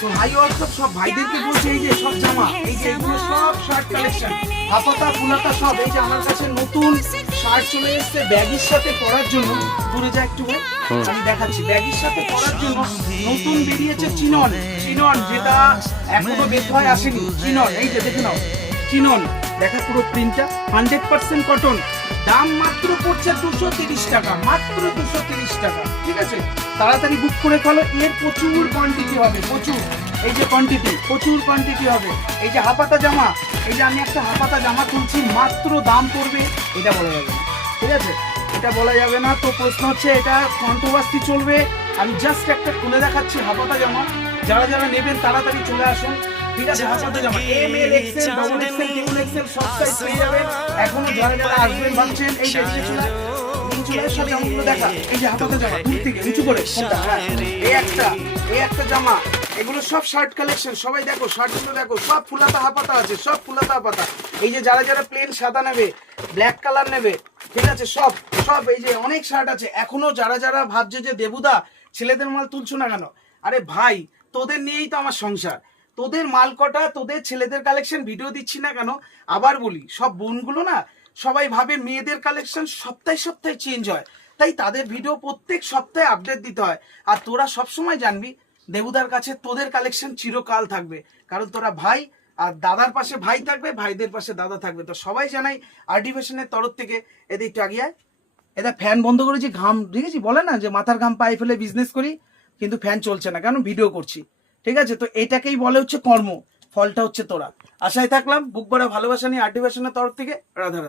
তো ভাই হোয়াটসঅ্যাপ সব ভাইদেরকে বলছে এই যে সব জামা, এই যে এগুলো সব শার্ট কালেকশন, হাফাতা ফুলাতা সব। এই যে আমার কাছে নতুন শার্ট চলে এসেছে ব্যাগির সাথে পরার জন্য। দূরে যা একটু ভাই, আমি দেখাচ্ছি। ব্যাগির সাথে পরার জন্য নতুন বেরিয়েছে চিনন, চিনন যেটা এখনো বের হয়ে আসেনি। চিনন, এই যে দেখে নাও চিনন, দেখা পুরো প্রিন্টটা 100% কটন। দাম মাত্র পড়ছে 230 টাকা, মাত্র 230 টাকা। ঠিক আছে, তাড়াতাড়ি বুক করে ফেলো। এর প্রচুর কোয়ান্টিটি হবে, প্রচুর। এই যে কোয়ান্টিটি, প্রচুর কোয়ান্টিটি হবে। এই যে হাফাতা জামা, এই যে আমি একটা হাফাতা জামা তুলছি, মাত্র দাম পড়বে, এটা বলা যাবে না। ঠিক আছে, এটা বলা যাবে না। তো প্রশ্ন হচ্ছে, এটা কন্ট্রোভার্সি চলবে। আমি জাস্ট একটা খুলে দেখাচ্ছি হাফাতা জামা। যারা যারা নেবেন তাড়াতাড়ি চলে আসুন। ঠিক আছে, হাফাতা জামা M L XL double XL triple XL সব সাইজ পেয়ে যাবেন। এখনো যারা যারা আসবেন ভাবছেন, এই যে সব জামাগুলো দেখা। এই যে হাফাতা জামা দূর থেকে উঁচু করে কোনটা, হ্যাঁ এই একটা জামা। এগুলো সব শার্ট কালেকশন, সবাই দেখো শার্টগুলো দেখো, সব ফুলাতা হাফাতা আছে, সব ফুলাতা হাফাতা। এই যে যারা যারা প্লেন সাদা নেবে, ব্ল্যাক কালার নেবে, ঠিক আছে, সব সব এই যে অনেক শার্ট আছে। এখনো যারা যারা ভাবছে যে দেবুদা ছেলেদের মাল তুলছো না কেন, আরে ভাই তোদের নিয়েই তো আমার সংসার। তোদের মাল কটা, তোদের ছেলেদের কালেকশন ভিডিও দিচ্ছি না কেন? আবার বলি, সব বোনগুলো না সবাই ভাবে মেয়েদের কালেকশন সপ্তাহে সপ্তাহে চেঞ্জ হয়, তাই তাদের ভিডিও প্রত্যেক সপ্তাহে আপডেট দিতে হয়। আর তোরা সবসময় জানবি দেবুদার কাছে তোদের কালেকশন চিরকাল থাকবে, কারণ তোরা ভাই, আর দাদার পাশে ভাই থাকবে, ভাইদের পাশে দাদা থাকবে। তো সবাই জানাই আরডি ফ্যাশনের তরফ থেকে। এদের একটু আগিয়ে এটা ফ্যান বন্ধ করেছি, ঘাম দেখেছি, বলে না যে মাথার ঘাম পায়ে ফেলে বিজনেস করি, কিন্তু ফ্যান চলছে না কারণ ভিডিও করছি। ঠিক আছে, তো এটাকেই বলে হচ্ছে কর্ম, ফলটা হচ্ছে তোরা। আশায় থাকলাম বুক ভরা ভালোবাসা নিয়ে আরডি ফ্যাশনের তরফ থেকে। রাধা রাধা।